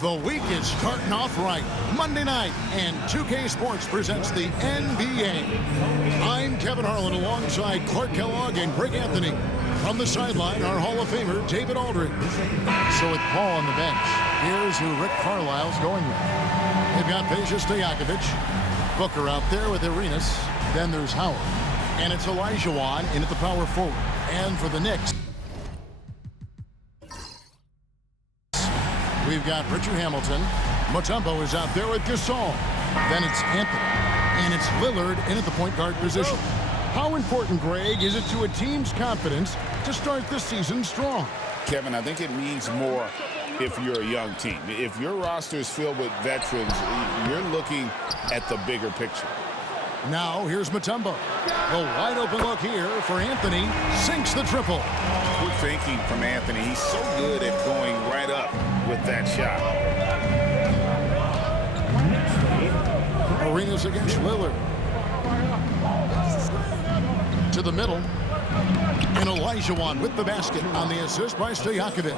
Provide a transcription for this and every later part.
The week is starting off right. Monday night, and 2K Sports presents the NBA. I'm Kevin Harlan alongside Clark Kellogg and Greg Anthony. From the sideline, our Hall of Famer, David Aldridge. So with Paul on the bench, here's who Rick Carlisle's going with. They've got Peja Stojakovic, Booker out there with Arenas. Then there's Howard. And it's Olajuwon in at the power forward. And for the Knicks, we've got Richard Hamilton. Mutombo is out there with Gasol. Then it's Anthony. And it's Lillard in at the point guard position. How important, Greg, is it to a team's confidence to start the season strong? Kevin, I think it means more if you're a young team. If your roster is filled with veterans, you're looking at the bigger picture. Now, here's Mutombo. The wide open look here for Anthony. Sinks the triple. Good thinking from Anthony. He's so good at going right up with that shot. Arenas against Lillard. To the middle. And Olajuwon with the basket on the assist by Stojakovic.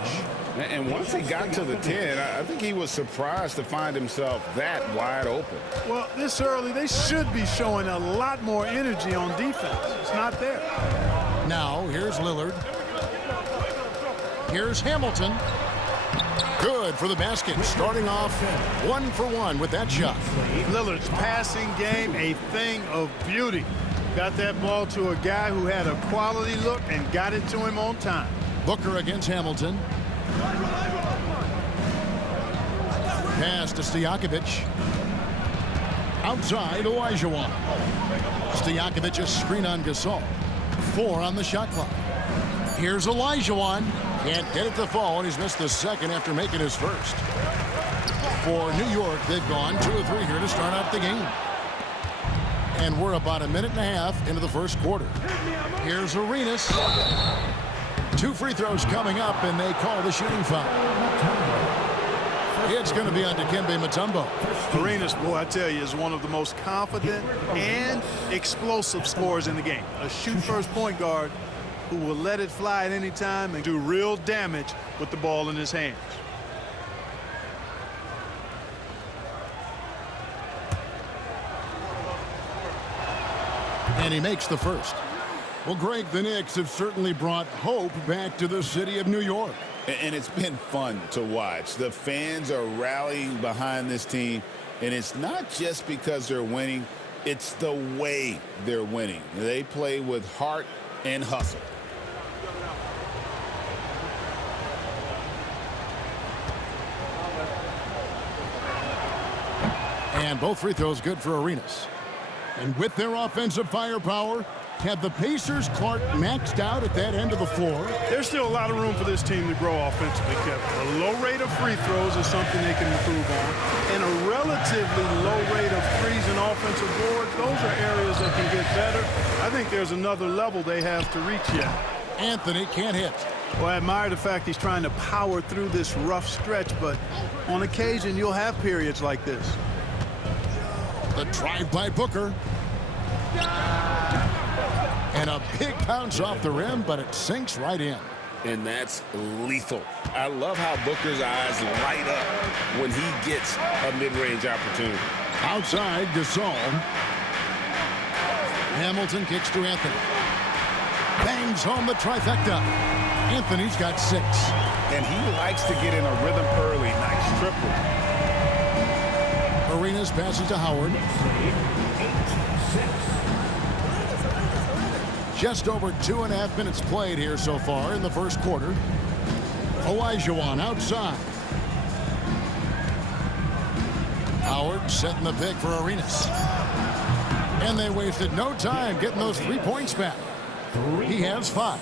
And once he got to the 10, I think he was surprised to find himself that wide open. Well, this early, they should be showing a lot more energy on defense. It's not there. Now, here's Lillard. Here's Hamilton. Good for the basket. Starting off 1 for 1 with that shot. Lillard's passing game, a thing of beauty. Got that ball to a guy who had a quality look and got it to him on time. Booker against Hamilton. Pass to Stojakovic. Outside, Olajuwon. Stojakovic's screen on Gasol. 4 on the shot clock. Here's Olajuwon. Can't get it to fall, and he's missed the second after making his first. For New York, they've gone 2 of 3 here to start out the game. And we're about a minute and a half into the first quarter. Here's Arenas. 2 free throws coming up, and they call the shooting foul. It's going to be on Dikembe Mutombo. Arenas, boy, I tell you, is one of the most confident and explosive scorers in the game. A shoot-first point guard who will let it fly at any time and do real damage with the ball in his hands. And he makes the first. Well, Greg, the Knicks have certainly brought hope back to the city of New York. And it's been fun to watch. The fans are rallying behind this team, and it's not just because they're winning, it's the way they're winning. They play with heart and hustle. And both free throws good for Arenas. And with their offensive firepower, have the Pacers, Clark, maxed out at that end of the floor? There's still a lot of room for this team to grow offensively, Kevin. A low rate of free throws is something they can improve on. And a relatively low rate of threes and offensive boards, those are areas that can get better. I think there's another level they have to reach yet. Anthony can't hit. Well, I admire the fact he's trying to power through this rough stretch, but on occasion you'll have periods like this. The drive by Booker. And a big bounce off the rim, but it sinks right in. And that's lethal. I love how Booker's eyes light up when he gets a mid-range opportunity. Outside, Gasol. Hamilton kicks to Anthony. Bangs home the trifecta. Anthony's got 6. And he likes to get in a rhythm early. Nice triple. Arenas passes to Howard. Just over 2.5 minutes played here so far in the first quarter. Olajuwon outside. Howard setting the pick for Arenas. And they wasted no time getting those 3 points back. He has 5.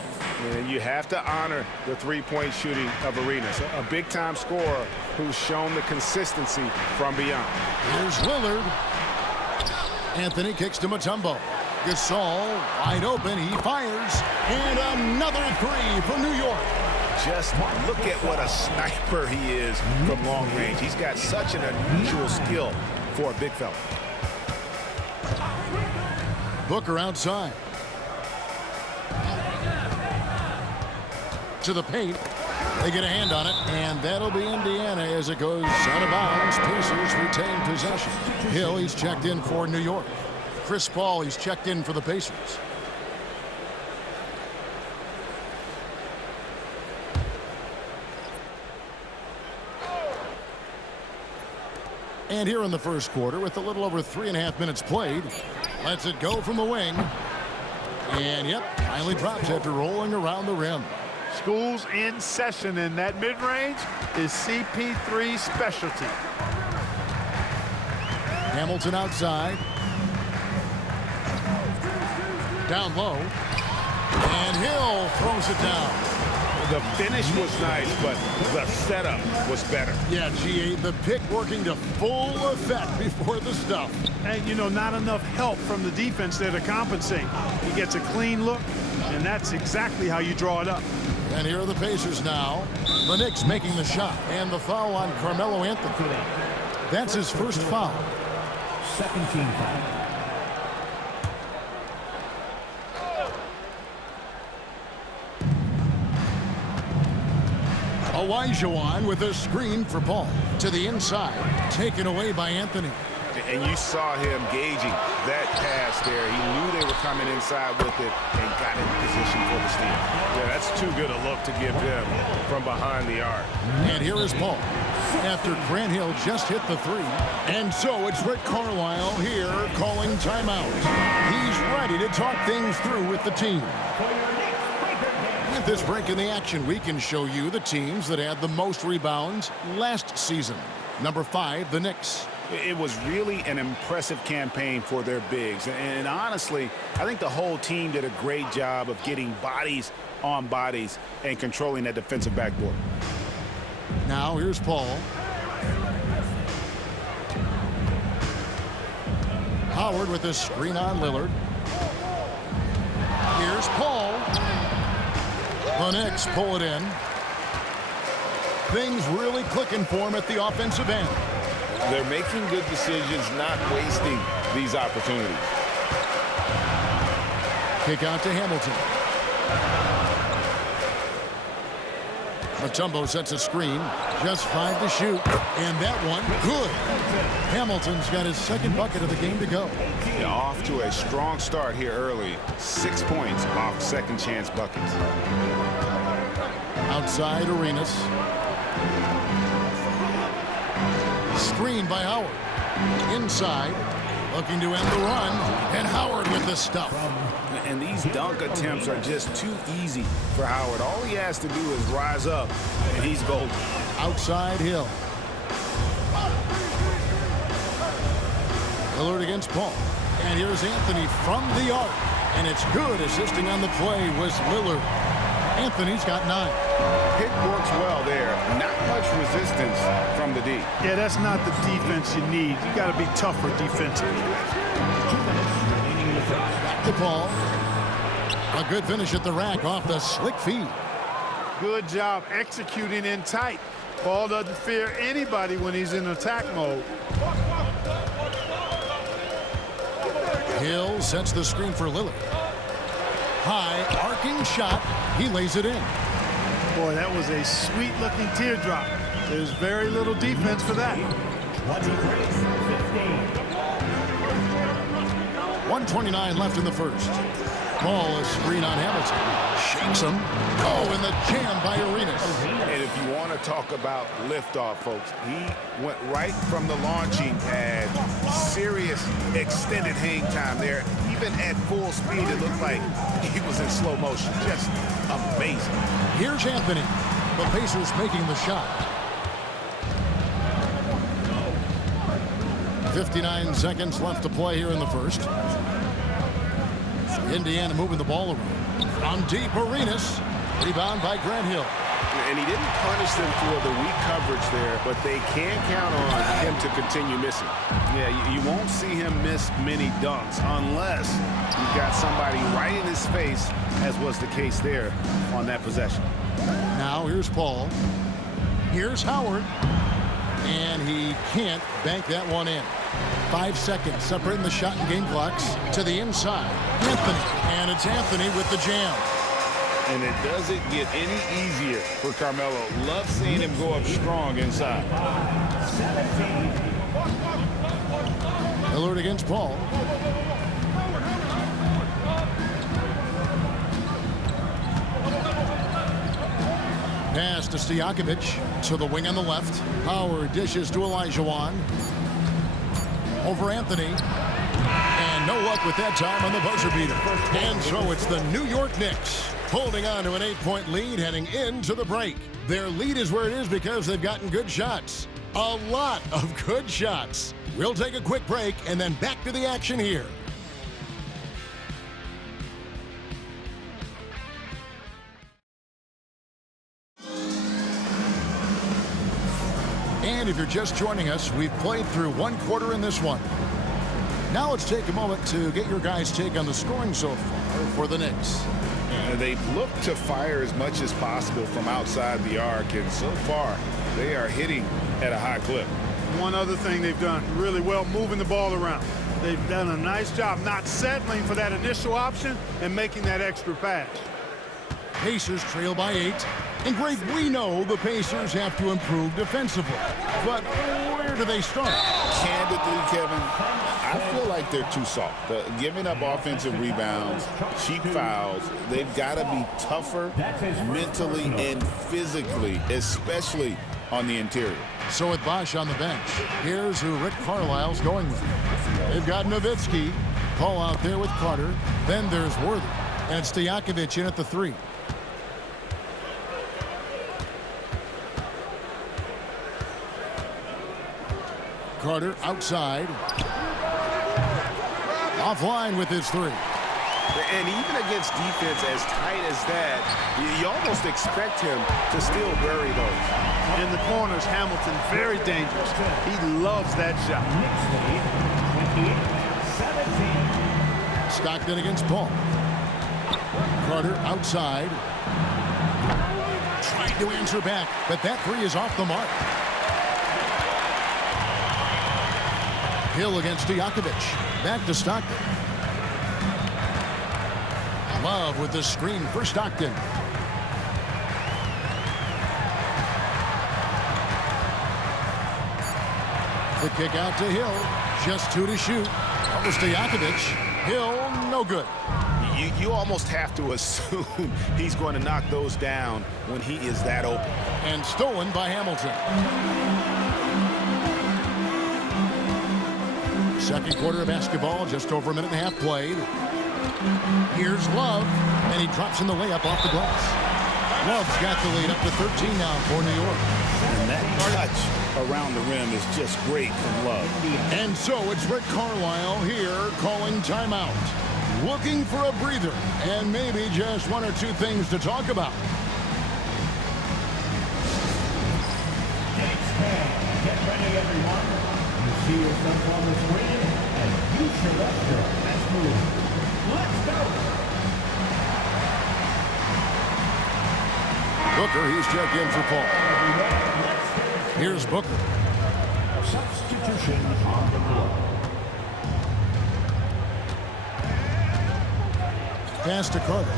And you have to honor the three-point shooting of Arenas, a big-time scorer who's shown the consistency from beyond. Here's Lillard. Anthony kicks to Mutombo. Gasol wide open. He fires. And another 3 for New York. Just look at what a sniper he is from long range. He's got such an unusual skill for a big fella. Booker outside. To the paint. They get a hand on it, and that'll be Indiana as it goes out of bounds. Pacers retain possession. Hill, he's checked in for New York. Chris Paul, he's checked in for the Pacers. And here in the first quarter, with a little over 3.5 minutes played, lets it go from the wing. And, yep, finally drops after rolling around the rim. School's in session, and that mid-range is CP3's specialty. Hamilton outside. Down low. And Hill throws it down. The finish was nice, but the setup was better. Yeah, GA, the pick working to full effect before the stuff. And, you know, not enough help from the defense there to compensate. He gets a clean look, and that's exactly how you draw it up. And here are the Pacers now. The Knicks making the shot. And the foul on Carmelo Anthony. That's his first foul. Second team foul. Olajuwon with a screen for Paul. To the inside. Taken away by Anthony. And you saw him gauging that pass there. He knew they were coming inside with it and got in position for the steal. Yeah, that's too good a look to give them from behind the arc. And here is Paul after Grant Hill just hit the three. And so it's Rick Carlisle here calling timeout. He's ready to talk things through with the team. At this break in the action, we can show you the teams that had the most rebounds last season. Number 5, the Knicks. It was really an impressive campaign for their bigs. And honestly, I think the whole team did a great job of getting bodies on bodies and controlling that defensive backboard. Now here's Paul. Howard with a screen on Lillard. Here's Paul. The Knicks pull it in. Things really clicking for him at the offensive end. They're making good decisions, not wasting these opportunities. Kick out to Hamilton. Mutombo sets a screen. Just 5 to shoot. And that one, good. Hamilton's got his second bucket of the game to go. Yeah, off to a strong start here early. 6 points off second chance buckets. Outside Arenas. Screen by Howard. Inside. Looking to end the run. And Howard with the stuff. And these dunk attempts are just too easy for Howard. All he has to do is rise up, and he's golden. Outside Hill. Lillard against Paul. And here's Anthony from the arc. And it's good. Assisting on the play was Lillard. Anthony's got 9. Pick works well there. Not much resistance from the D. Yeah, that's not the defense you need. You got to be tougher defensively. Back to Paul. A good finish at the rack off the slick feed. Good job executing in tight. Paul doesn't fear anybody when he's in attack mode. Hill sets the screen for Lillard. High arcing shot. He lays it in. Boy, that was a sweet-looking teardrop. There's very little defense for that. 1:29 left in the first. Ball is screen on Hamilton. Shakes him. Oh, and the jam by Arenas. And if you want to talk about liftoff, folks, he went right from the launching pad. Serious extended hang time there. Even at full speed, it looked like he was in slow motion. Just amazing. Here's Anthony. The Pacers making the shot. 59 seconds left to play here in the first. Indiana moving the ball around. From deep, Arenas. Rebound by Grant Hill. And he didn't punish them for the weak coverage there, but they can count on him to continue missing. Yeah, you won't see him miss many dunks unless you've got somebody right in his face, as was the case there on that possession. Now here's Paul. Here's Howard. And he can't bank that one in. 5 seconds separating the shot and game clocks to the inside. Anthony. And it's Anthony with the jam. And it doesn't get any easier for Carmelo. Love seeing him go up strong inside. 17. Lillard against Paul. Pass to Stojakovic to the wing on the left. Howard dishes to Olajuwon. Over Anthony. And no luck with that time on the buzzer beater. And so it's the New York Knicks holding on to an 8-point lead heading into the break. Their lead is where it is because they've gotten good shots. A lot of good shots. We'll take a quick break and then back to the action here. And if you're just joining us, we've played through one quarter in this one. Now let's take a moment to get your guys' take on the scoring so far for the Knicks. They've looked to fire as much as possible from outside the arc, and so far they are hitting at a high clip. One other thing they've done really well, moving the ball around. They've done a nice job not settling for that initial option and making that extra pass. Pacers trail by 8. And Greg, we know the Pacers have to improve defensively. But where do they start? Candidly, Kevin, I feel like they're too soft. Giving up offensive rebounds, cheap fouls, they've got to be tougher mentally and physically, especially on the interior. So with Bosch on the bench, here's who Rick Carlisle's going with. They've got Nowitzki, Paul out there with Carter. Then there's Worthy. And Stojakovic in at the 3. Carter outside. Offline with his 3. And even against defense as tight as that, you almost expect him to still bury those. In the corners, Hamilton, very dangerous. He loves that shot. Knicks lead 28-17. Stockton against Paul. Carter outside. Trying to answer back, but that 3 is off the mark. Hill against Stojakovic. Back to Stockton. Love with the screen for Stockton. The kick out to Hill. Just 2 to shoot. That was Stojakovic. Hill, no good. You almost have to assume he's going to knock those down when he is that open. And stolen by Hamilton. Second quarter of basketball, just over a minute and a half played. Here's Love, and he drops in the layup off the glass. Love's got the lead up to 13 now for New York. And that touch around the rim is just great from Love. And so it's Rick Carlisle here calling timeout. Looking for a breather and maybe just 1 or 2 things to talk about. Get ready, everyone. You see yourself on the screen, and you should up your best move. Let's go! Booker, he's checked in for Paul. Here's Booker. Substitution on the floor. Pass to Carter.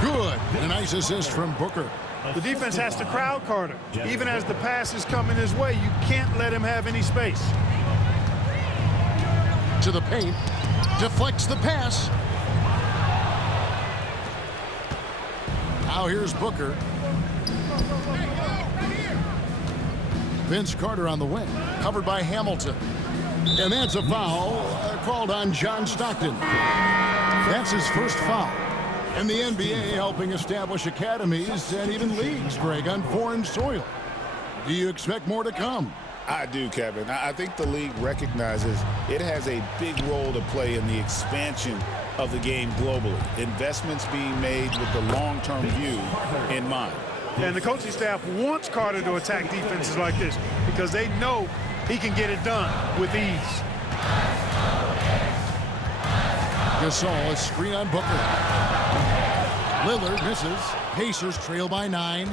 Good. And a nice assist from Booker. The defense has to crowd Carter. Even as the pass is coming his way, you can't let him have any space. To the paint. Deflects the pass. Now here's Booker. Vince Carter on the wing. Covered by Hamilton. And that's a foul called on John Stockton. That's his first foul. And the NBA helping establish academies and even leagues, Greg, on foreign soil. Do you expect more to come? I do, Kevin. I think the league recognizes it has a big role to play in the expansion of the game globally. Investments being made with the long-term view in mind. And the coaching staff wants Carter to attack defenses like this because they know he can get it done with ease. Gasol, a screen on Booker. Lillard misses. Pacers trail by 9.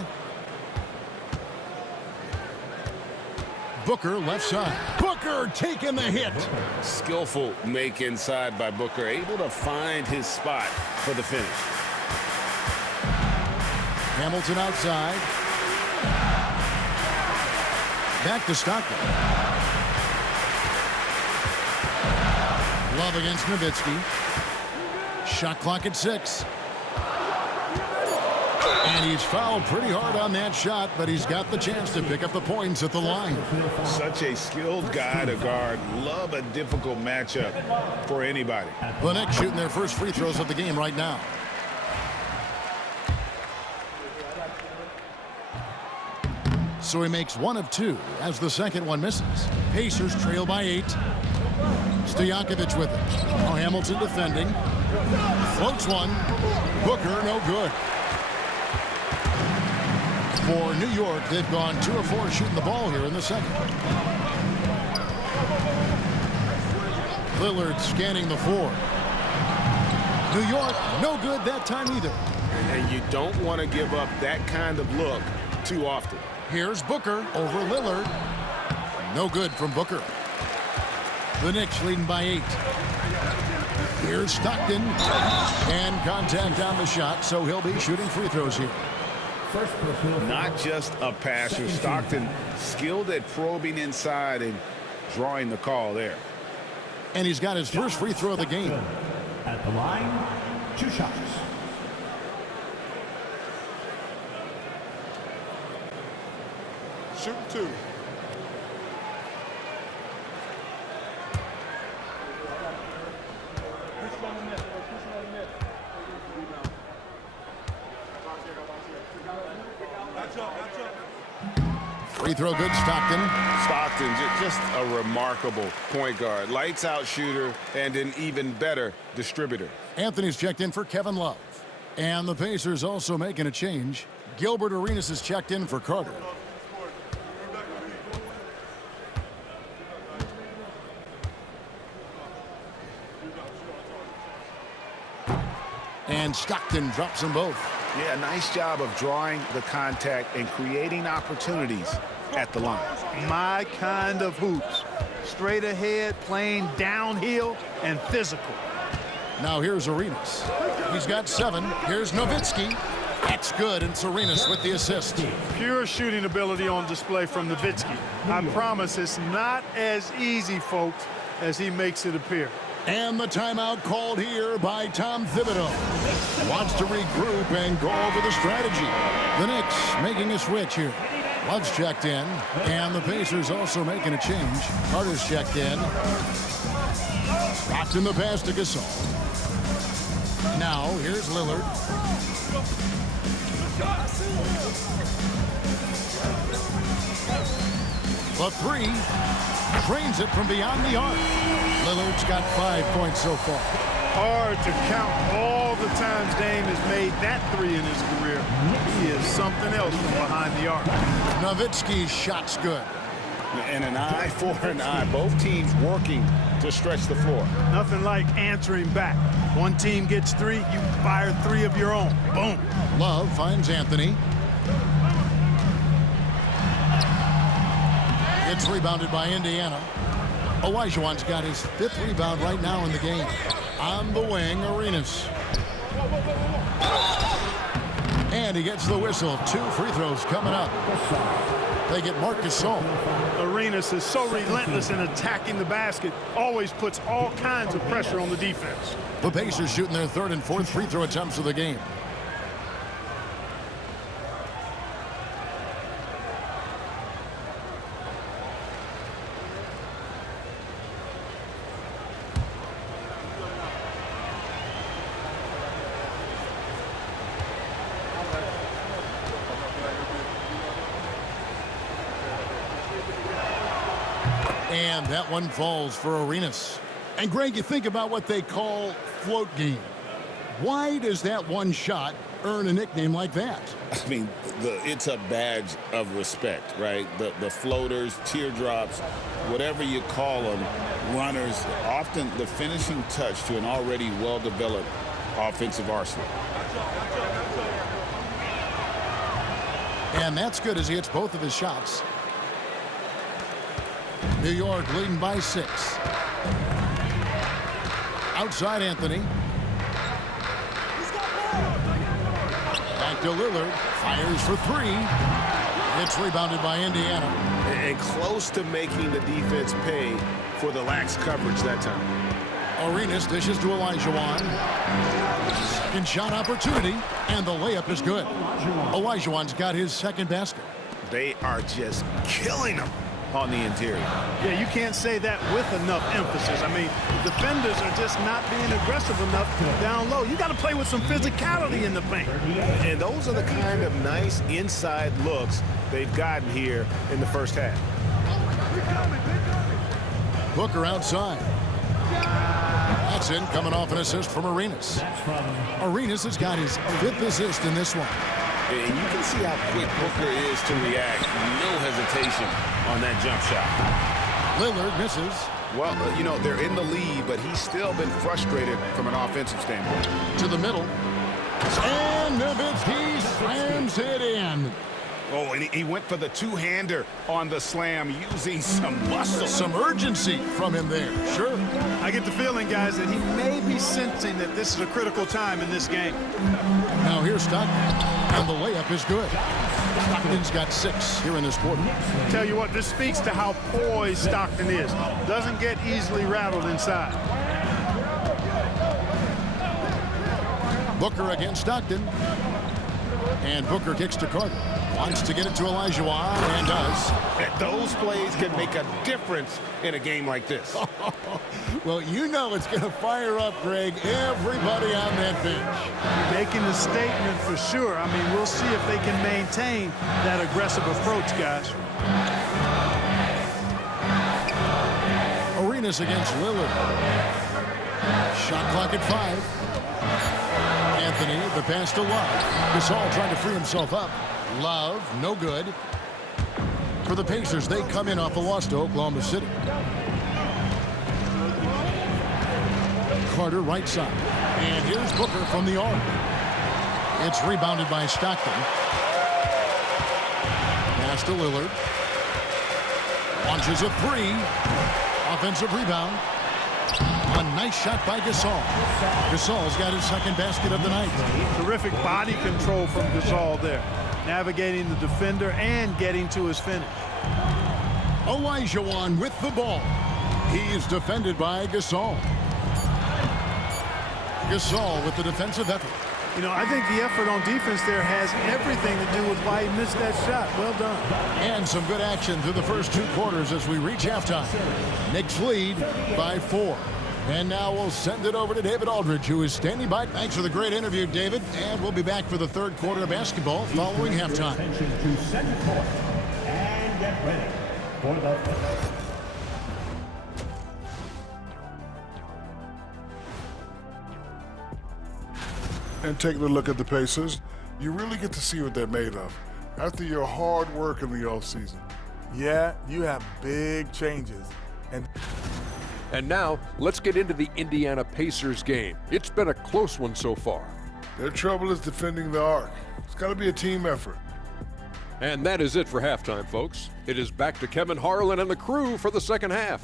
Booker left side. Booker taking the hit. Skillful make inside by Booker, able to find his spot for the finish. Hamilton outside. Back to Stockton. Love against Nowitzki. Shot clock at 6. And he's fouled pretty hard on that shot, but he's got the chance to pick up the points at the line. Such a skilled guy to guard. Love a difficult matchup for anybody. The Knicks shooting their first free throws of the game right now. So he makes 1 of 2 as the second one misses. Pacers trail by 8. Stojakovic with it. Now Hamilton defending. Floats one. Booker no good. For New York, they've gone 2 of 4 shooting the ball here in the second. Lillard scanning the floor. New York, no good that time either. And you don't want to give up that kind of look too often. Here's Booker over Lillard. No good from Booker. The Knicks leading by 8. Here's Stockton. And contact on the shot, so he'll be shooting free throws here. Not just a passer. Stockton skilled at probing inside and drawing the call there. And he's got his first free throw of the game. At the line, 2 shots. Shoot 2. Free throw good, Stockton. Stockton, just a remarkable point guard. Lights out shooter and an even better distributor. Anthony's checked in for Kevin Love. And the Pacers also making a change. Gilbert Arenas is checked in for Carter. And Stockton drops them both. Yeah, nice job of drawing the contact and creating opportunities at the line. My kind of hoops. Straight ahead, playing downhill, and physical. Now here's Arenas. He's got 7. Here's Nowitzki. That's good, and it's Arenas with the assist. Pure shooting ability on display from Nowitzki. I promise it's not as easy, folks, as he makes it appear. And the timeout called here by Tom Thibodeau. Wants to regroup and go over the strategy. The Knicks making a switch here. Love's checked in, and the Pacers also making a change. Carter's checked in. Rocked in the pass to Gasol. Now, here's Lillard. The 3. Trains it from beyond the arc. Lillard's got 5 points so far. Hard to count all the times Dame has made that 3 in his career. He is something else from behind the arc. Nowitzki's shot's good. And an eye for an eye. Both teams working to stretch the floor. Nothing like answering back. One team gets 3, you fire 3 of your own. Boom. Love finds Anthony. It's rebounded by Indiana. Olajuwon's got his 5th rebound right now in the game. On the wing, Arenas. And he gets the whistle. 2 free throws coming up. They get Marc Gasol. Arenas is so relentless in attacking the basket. Always puts all kinds of pressure on the defense. The Pacers shooting their 3rd and 4th free throw attempts of the game. And that one falls for Arenas. And Greg, you think about what they call float game. Why does that one shot earn a nickname like that? I mean, it's a badge of respect, right? The floaters, teardrops, whatever you call them, runners, often the finishing touch to an already well-developed offensive arsenal. And that's good as he hits both of his shots. New York leading by 6. Outside Anthony. Back to Lillard. Fires for three. It's rebounded by Indiana. And close to making the defense pay for the lax coverage that time. Arenas dishes to Olajuwon. Second shot opportunity, and the layup is good. Olajuwon's got his second basket. They are just killing them on the interior. Yeah, you can't say that with enough emphasis. I mean, the defenders are just not being aggressive enough down low. You got to play with some physicality in the paint. And those are the kind of nice inside looks they've gotten here in the first half. Booker outside. That's in, coming off an assist from Arenas. Arenas has got his 5th assist in this one. And you can see how quick Booker is to react. No hesitation on that jump shot. Lillard misses. Well, you know, they're in the lead, but he's still been frustrated from an offensive standpoint. To the middle. And Nowitzki slams it in. Oh, and he went for the two-hander on the slam using some muscle. Some urgency from him there, sure. I get the feeling, guys, that he may be sensing that this is a critical time in this game. Now here's Stockton, and the layup is good. Stockton's got 6 here in this quarter. Tell you what, this speaks to how poised Stockton is. Doesn't get easily rattled inside. Booker against Stockton. And Booker kicks to Carter. Wants to get it to Olajuwon, and does. Those plays can make a difference in a game like this. Well, you know it's going to fire up, Greg, everybody on that bench. Making a statement for sure. I mean, we'll see if they can maintain that aggressive approach, guys. Arenas against Lillard. Shot clock at 5. Anthony, the pass to Love. Gasol trying to free himself up. Love, no good. For the Pacers, they come in off a loss to Oklahoma City. Carter right side. And here's Booker from the arc. It's rebounded by Stockton. Pass to Lillard. Launches a 3. Offensive rebound. A nice shot by Gasol. Gasol's got his second basket of the night. Terrific body control from Gasol there. Navigating the defender and getting to his finish. Olajuwon with the ball. He's defended by Gasol. Gasol with the defensive effort. You know, I think the effort on defense there has everything to do with why he missed that shot. Well done. And some good action through the first 2 quarters as we reach halftime. Knicks lead by 4. And now we'll send it over to David Aldridge, who is standing by. Thanks for the great interview, David. And we'll be back for the 3rd quarter of basketball following halftime. Attention to center court. And get ready for the... And taking a look at the Pacers, you really get to see what they're made of after your hard work in the offseason. Yeah, you have big changes. And now, let's get into the Indiana Pacers game. It's been a close one so far. Their trouble is defending the arc. It's got to be a team effort. And that is it for halftime, folks. It is back to Kevin Harlan and the crew for the second half.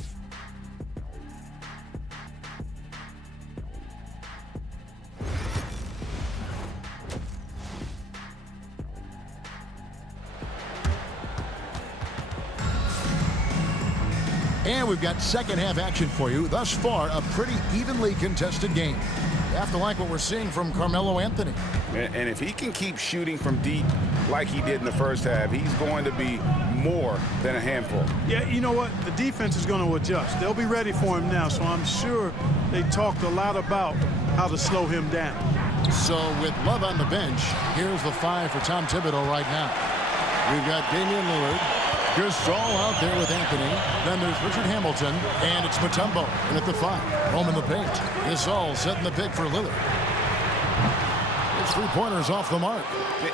And we've got second half action for you. Thus far, a pretty evenly contested game. You have to like what we're seeing from Carmelo Anthony. And if he can keep shooting from deep like he did in the first half, he's going to be more than a handful. Yeah, you know what? The defense is going to adjust. They'll be ready for him now, so I'm sure they talked a lot about how to slow him down. So with Love on the bench, here's the 5 for Tom Thibodeau right now. We've got Damian Lillard. Gasol out there with Anthony. Then there's Richard Hamilton, and it's Mutombo. And at the 5, home in the paint. Gasol setting the pick for Lillard. His 3-pointers off the mark.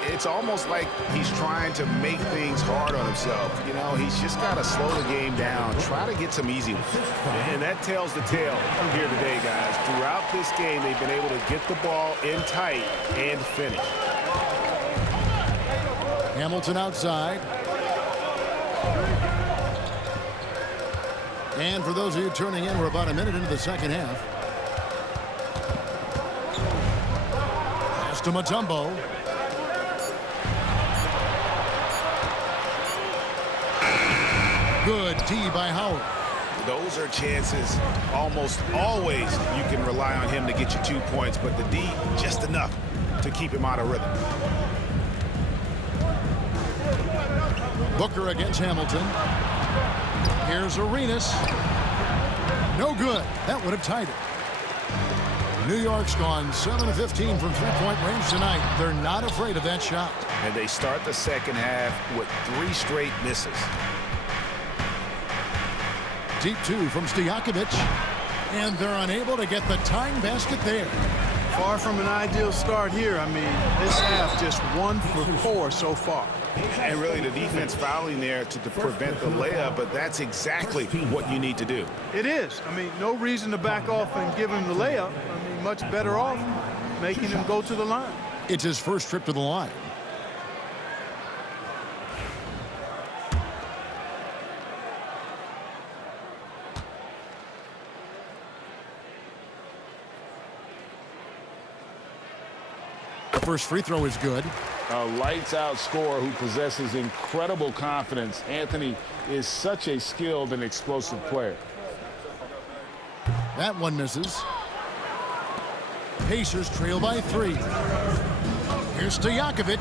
It's almost like he's trying to make things hard on himself. You know, he's just got to slow the game down, try to get some easy ones. And that tells the tale here today, guys. Throughout this game, they've been able to get the ball in tight and finish. Hamilton outside. And for those of you tuning in, we're about a minute into the second half. Pass to Mutombo. Good D by Howard. Those are chances almost always you can rely on him to get you 2 points, but the D just enough to keep him out of rhythm. Booker against Hamilton. Here's Arenas. No good. That would have tied it. New York's gone 7 of 15 from three-point range tonight. They're not afraid of that shot. And they start the second half with 3 straight misses. Deep 2 from Stojakovic. And they're unable to get the tying basket there. Far from an ideal start here. I mean, this half just 1 for 4 so far. And really the defense fouling there to prevent the layup, but that's exactly what you need to do. It is. I mean, no reason to back off and give him the layup. I mean, much better off making him go to the line. It's his first trip to the line. The first free throw is good. A lights-out scorer who possesses incredible confidence. Anthony is such a skilled and explosive player. That one misses. Pacers trail by 3. Here's Stojakovic.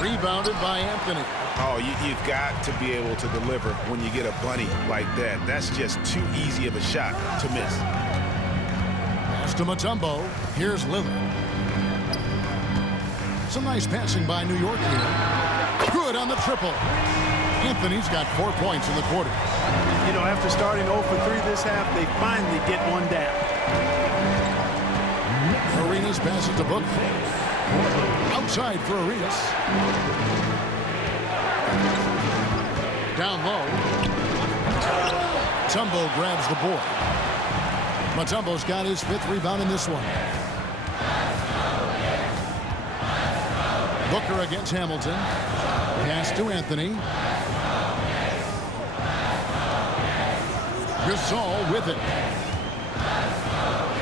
Rebounded by Anthony. Oh, you've got to be able to deliver when you get a bunny like that. That's just too easy of a shot to miss. Pass to Mutombo. Here's Lillard. Some nice passing by New York here. Good on the triple. Anthony's got 4 points in the quarter. You know, after starting 0 for 3 this half, they finally get one down. Arenas passes to Book. Outside for Arenas. Down low. Mutombo grabs the board. Mutombo's got his 5th rebound in this one. Booker against Hamilton. Pass to Anthony. Gasol with it.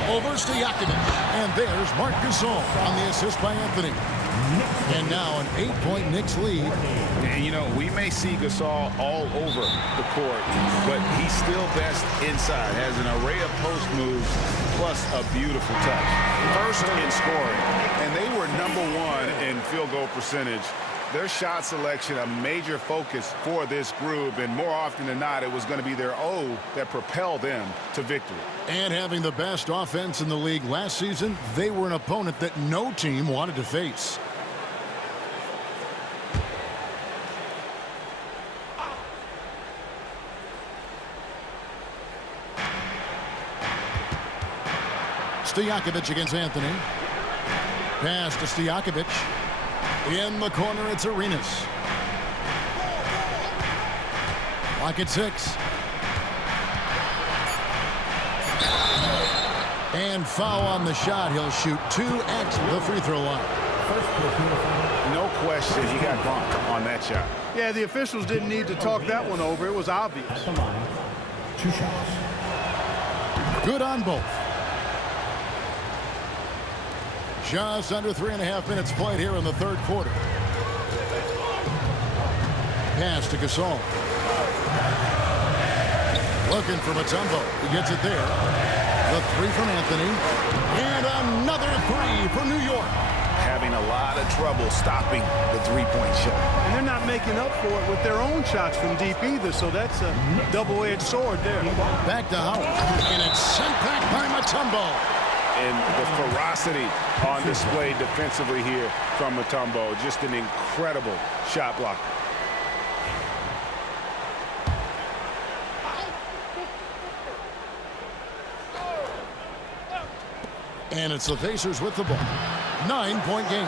Over Stojakovic. And there's Marc Gasol on the assist by Anthony. And now an 8-point Knicks lead. And, you know, we may see Gasol all over the court, but he's still best inside. Has an array of post moves, plus a beautiful touch. First in scoring, and they were #1 in field goal percentage. Their shot selection, a major focus for this group, and more often than not, it was going to be their O that propelled them to victory. And having the best offense in the league last season, they were an opponent that no team wanted to face. Stojakovic against Anthony. Pass to Stojakovic. In the corner, it's Arenas. Lock at 6. And foul on the shot. He'll shoot 2 at the free throw line. No question he got bumped on that shot. Yeah, the officials didn't need to talk that one over. It was obvious. 2 shots. Good on both. Just under 3.5 minutes played here in the third quarter. Pass to Gasol. Looking for Mutombo. He gets it there. The 3 from Anthony. And another 3 for New York. Having a lot of trouble stopping the three-point shot. And they're not making up for it with their own shots from deep either, so that's a double-edged sword there. Back to Howard. And it's sent back by Mutombo. And the ferocity on display defensively here from Mutombo. Just an incredible shot blocker. And it's the Pacers with the ball. 9-point game.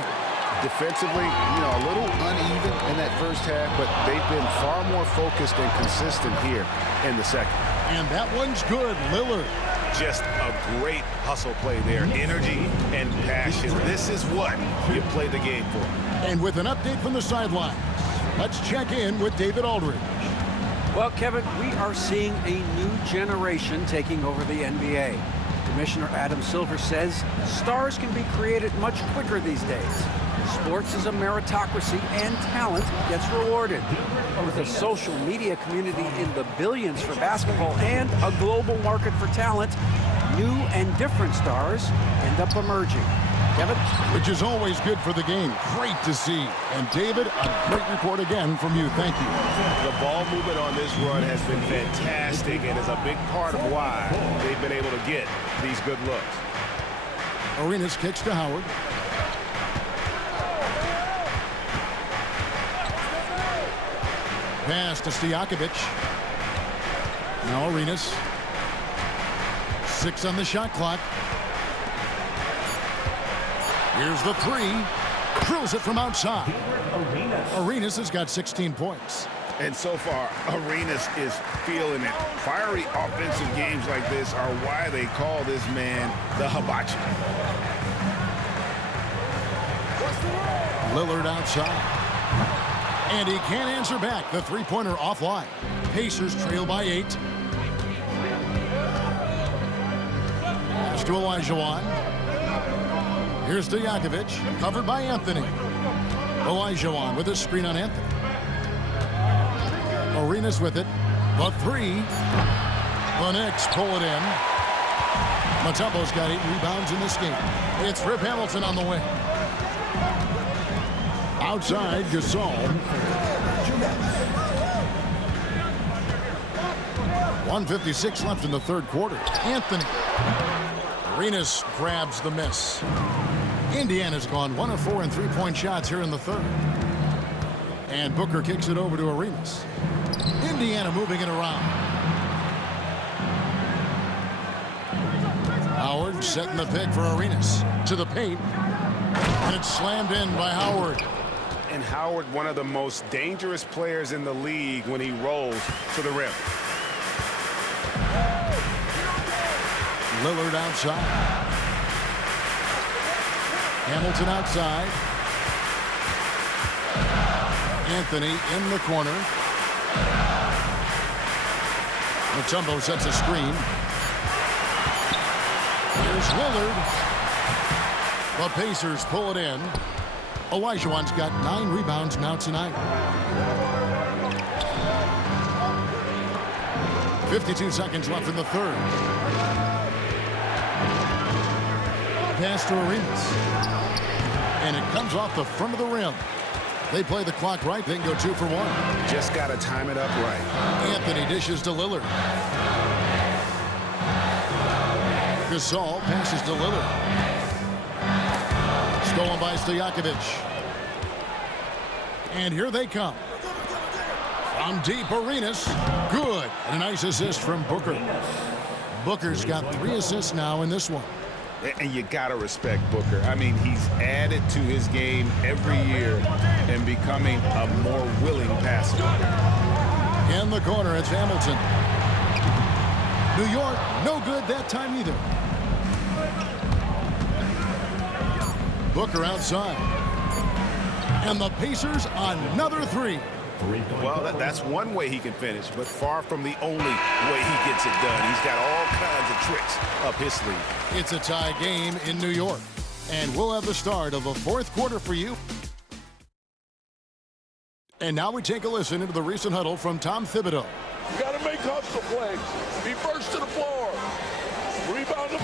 Defensively, you know, a little uneven in that first half, but they've been far more focused and consistent here in the second. And that one's good. Lillard. Just a great hustle play there. Energy and passion. This is what you play the game for. And with an update from the sideline, let's check in with David Aldridge. Well, Kevin, we are seeing a new generation taking over the NBA. Commissioner Adam Silver says stars can be created much quicker these days. Sports is a meritocracy, and talent gets rewarded. With a social media community in the billions for basketball and a global market for talent, new and different stars end up emerging. Kevin? Which is always good for the game. Great to see. And David, a great report again from you. Thank you. The ball movement on this run has been fantastic and is a big part of why they've been able to get these good looks. Arenas kicks to Howard. Pass to Stojakovic. Now Arenas. 6 on the shot clock. Here's the 3. Drills it from outside. Arenas has got 16 points. And so far, Arenas is feeling it. Fiery offensive games like this are why they call this man the hibachi. Lillard outside. And he can't answer back. The three-pointer offline. Pacers trail by 8. Pass to Olajuwon. Here's Stojakovic, covered by Anthony. Olajuwon with a screen on Anthony. Arenas with it. The 3. The Knicks pull it in. Mutombo's got 8 rebounds in this game. It's Rip Hamilton on the way. Outside, Gasol. 1:56 left in the third quarter. Anthony. Arenas grabs the miss. Indiana's gone 1 of 4 in three-point shots here in the third. And Booker kicks it over to Arenas. Indiana moving it around. Howard setting the pick for Arenas. To the paint. And it's slammed in by Howard. And Howard, one of the most dangerous players in the league when he rolls to the rim. Lillard outside. Hamilton outside. Anthony in the corner. Mutombo sets a screen. Here's Lillard. The Pacers pull it in. Olajuwon's got 9 rebounds now tonight. 52 seconds left in the third. Pass to Arenas. And it comes off the front of the rim. They play the clock right. They can go 2 for 1. Just got to time it up right. Anthony dishes to Lillard. Gasol passes to Lillard. Stolen by Stojakovic. And here they come. From deep, Arenas. Good. And a nice assist from Booker. Booker's got 3 assists now in this one. And you got to respect Booker. I mean, he's added to his game every year and becoming a more willing passer. In the corner, it's Hamilton. New York, no good that time either. Booker outside. And the Pacers another 3. Well, that's one way he can finish, but far from the only way he gets it done. He's got all kinds of tricks up his sleeve. It's a tie game in New York. And we'll have the start of the fourth quarter for you. And now we take a listen into the recent huddle from Tom Thibodeau. You got to make hustle plays. Be first to the floor. Rebound the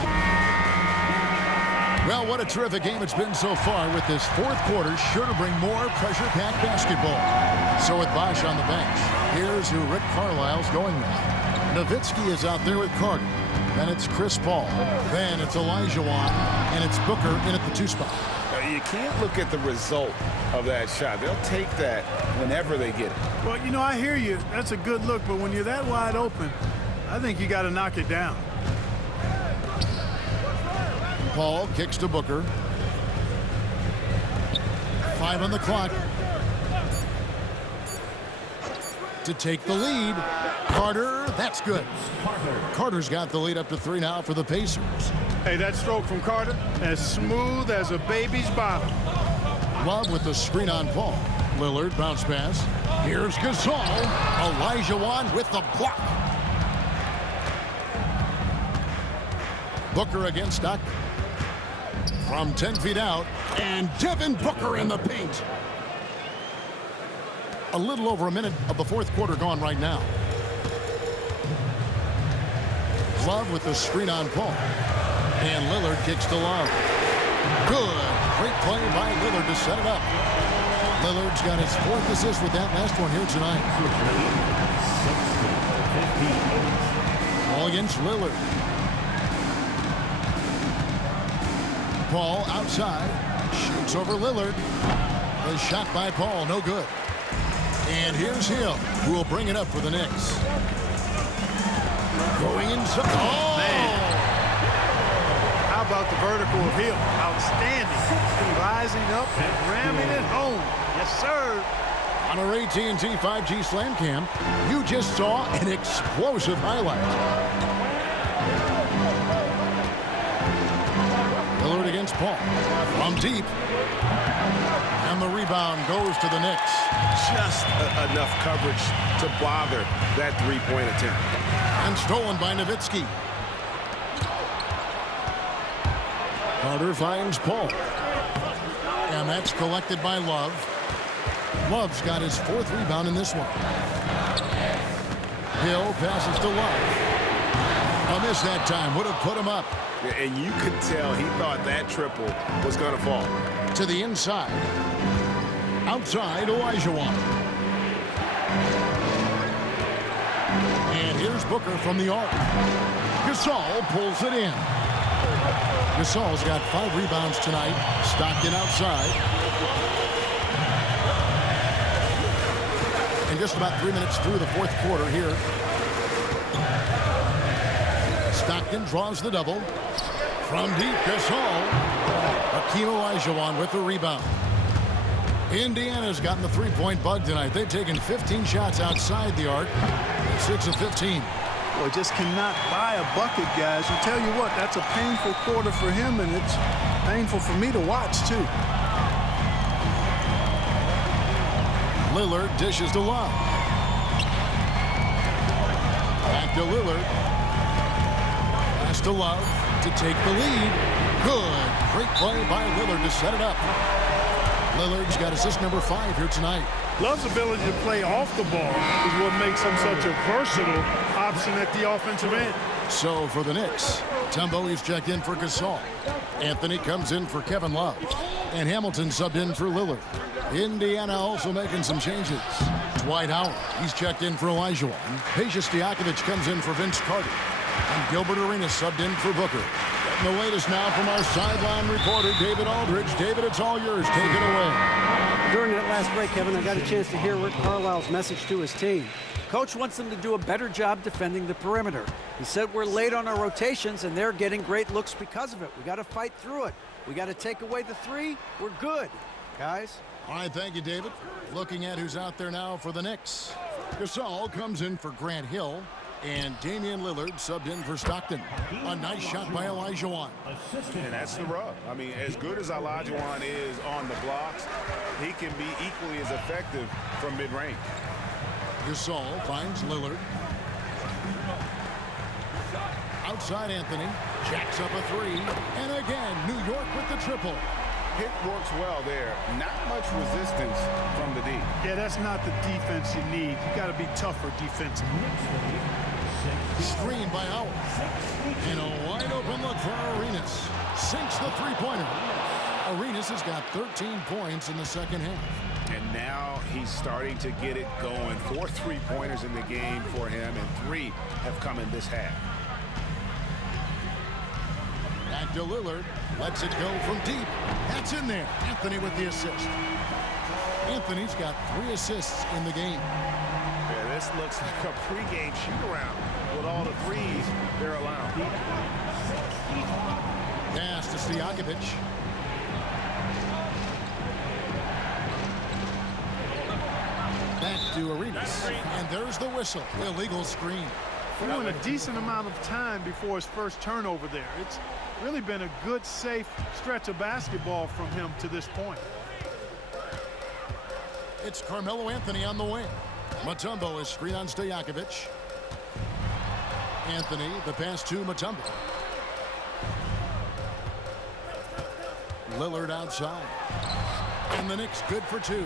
Well, what a terrific game it's been so far, with this fourth quarter sure to bring more pressure-packed basketball. So with Bosch on the bench, here's who Rick Carlisle's going with. Nowitzki is out there with Carter. Then it's Chris Paul. Then it's Olajuwon. And it's Booker in at the 2 spot. You can't look at the result of that shot. They'll take that whenever they get it. Well, you know, I hear you. That's a good look. But when you're that wide open, I think you got to knock it down. Paul kicks to Booker. 5 on the clock. To take the lead. Carter, that's good. Carter's got the lead up to 3 now for the Pacers. Hey, that stroke from Carter, as smooth as a baby's bottom. Love with the screen on Paul. Lillard, bounce pass. Here's Gasol. Olajuwon with the block. Booker against Stockton. From 10 feet out, and Devin Booker in the paint. A little over a minute of the fourth quarter gone right now. Love with the screen on Paul. And Lillard kicks to Love. Good. Great play by Lillard to set it up. Lillard's got his fourth assist with that last one here tonight. Ball against Lillard. Paul outside. Shoots over Lillard. A shot by Paul. No good. And here's Hill, who will bring it up for the Knicks. Going inside. Oh! Man. How about the vertical of Hill? Outstanding. Rising up and ramming it home. Yes, sir. On our AT&T 5G Slam Cam, you just saw an explosive highlight. Lillard against Paul. From deep. And the rebound goes to the Knicks. Just enough coverage to bother that three-point attempt. And stolen by Nowitzki. Carter finds Paul. And that's collected by Love. Love's got his fourth rebound in this one. Hill passes to Love. A miss that time. Would have put him up. And you could tell he thought that triple was going to fall. To the inside. Outside, Olajuwon. And here's Booker from the arc. Gasol pulls it in. Gasol's got 5 rebounds tonight. Stockton outside. And just about 3 minutes through the fourth quarter here. Stockton draws the double. From deep, Gasol. Hakeem Olajuwon with the rebound. Indiana's gotten the three-point bug tonight. They've taken 15 shots outside the arc. 6 of 15. Boy, just cannot buy a bucket, guys. I tell you what, that's a painful quarter for him, and it's painful for me to watch, too. Lillard dishes to Love. Back to Lillard. Pass to Love to take the lead. Good. Great play by Lillard to set it up. Lillard's got assist number 5 here tonight. Love's ability to play off the ball is what makes him such a versatile option at the offensive end. So for the Knicks, Tumbo is checked in for Gasol. Anthony comes in for Kevin Love. And Hamilton subbed in for Lillard. Indiana also making some changes. Dwight Howard, he's checked in for Olajuwon. Peja Stojakovic comes in for Vince Carter. And Gilbert Arenas subbed in for Booker. Getting the latest now from our sideline reporter, David Aldridge. David, it's all yours. Take it away. During that last break, Kevin, I got a chance to hear Rick Carlisle's message to his team. Coach wants them to do a better job defending the perimeter. He said we're late on our rotations, and they're getting great looks because of it. We got to fight through it. We got to take away the 3. We're good, guys. All right, thank you, David. Looking at who's out there now for the Knicks. Gasol comes in for Grant Hill. And Damian Lillard subbed in for Stockton. A nice shot by Olajuwon. And that's the rub. I mean, as good as Olajuwon is on the blocks, he can be equally as effective from mid-range. Gasol finds Lillard. Outside Anthony. Jacks up a 3. And again, New York with the triple. It works well there. Not much resistance from the D. Yeah, that's not the defense you need. You got to be tougher defensively. Screen by Howard. And a wide open look for Arenas. Sinks the three-pointer. Arenas has got 13 points in the second half. And now he's starting to get it going. 4 3-pointers in the game for him, and 3 have come in this half. Back to Lillard. Lets it go from deep. That's in there. Anthony with the assist. Anthony's got 3 assists in the game. Yeah, this looks like a pregame shoot-around with all the 3s they're allowed. Pass to Stojakovic. Back to Arenas. And there's the whistle. Illegal screen. He went a decent amount of time before his first turnover there. It's really been a good, safe stretch of basketball from him to this point. It's Carmelo Anthony on the wing. Mutombo is screen on Stojakovic. Anthony, the pass to Mutombo. Lillard outside. And the Knicks good for 2.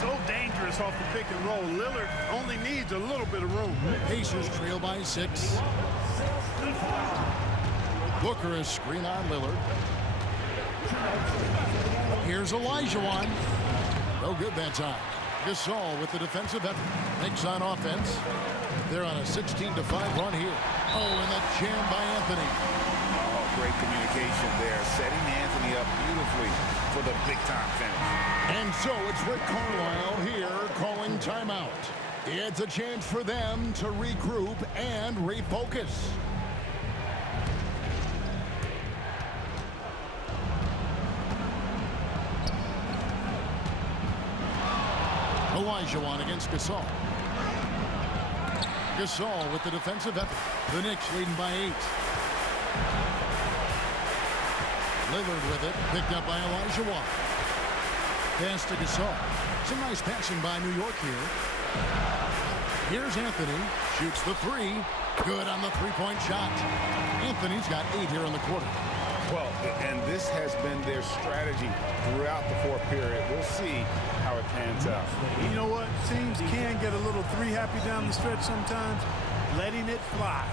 So dangerous off the pick and roll. Lillard only needs a little bit of room. Pacers trail by 6. Booker is screen on Lillard. Here's Olajuwon. No good that time. Gasol with the defensive effort. Knicks on offense. They're on a 16-5 run here. Oh, and that jam by Anthony. Oh, great communication there. Setting Anthony up beautifully for the big-time finish. And so it's Rick Carlisle here calling timeout. It's a chance for them to regroup and refocus. Olajuwon against Gasol. Gasol with the defensive effort. The Knicks leading by 8. Lillard with it, picked up by Olajuwon. Pass to Gasol. Some nice passing by New York here. Here's Anthony. Shoots the 3. Good on the three-point shot. Anthony's got 8 here in the quarter. Well, and this has been their strategy throughout the fourth period. We'll see how it pans out. You know what? Teams can get a little 3-happy down the stretch sometimes. Letting it fly.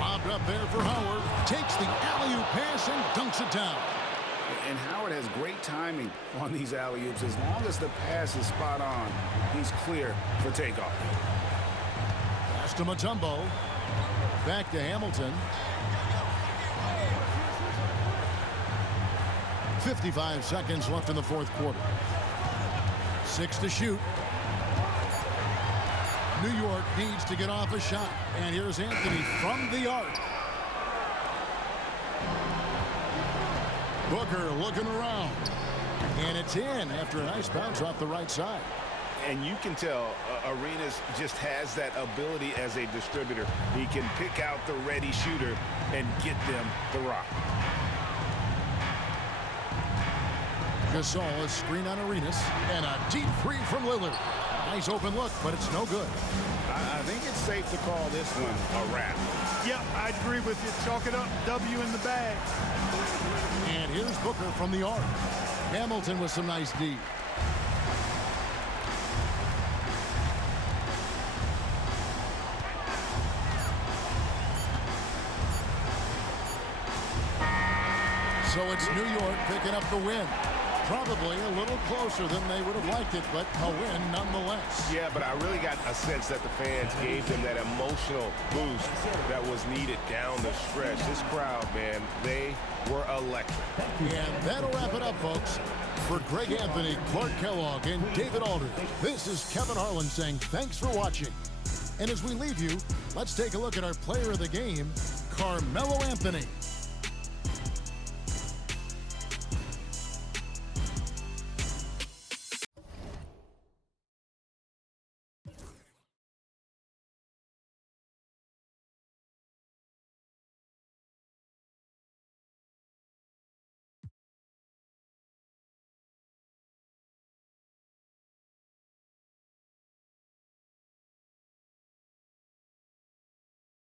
Lobbed up there for Howard. Takes the alley-oop pass and dunks it down. And Howard has great timing on these alley-oops. As long as the pass is spot on, he's clear for takeoff. Pass to Mutombo. Back to Hamilton. 55 seconds left in the fourth quarter. 6 to shoot. New York needs to get off a shot. And here's Anthony from the arc. Booker looking around. And it's in after a nice bounce off the right side. And you can tell Arenas just has that ability as a distributor. He can pick out the ready shooter and get them the rock. Gasol is screen on Arenas. And a deep 3 from Lillard. Nice open look, but it's no good. I think it's safe to call this one a wrap. Yep, I agree with you. Chalk it up. W in the bag. And here's Booker from the arc. Hamilton with some nice D. So it's New York picking up the win. Probably a little closer than they would have liked it, but a win nonetheless. Yeah, but I really got a sense that the fans gave them that emotional boost that was needed down the stretch. This crowd, man, they were electric. And that'll wrap it up, folks. For Greg Anthony, Clark Kellogg, and David Aldridge, this is Kevin Harlan saying thanks for watching. And as we leave you, let's take a look at our player of the game, Carmelo Anthony.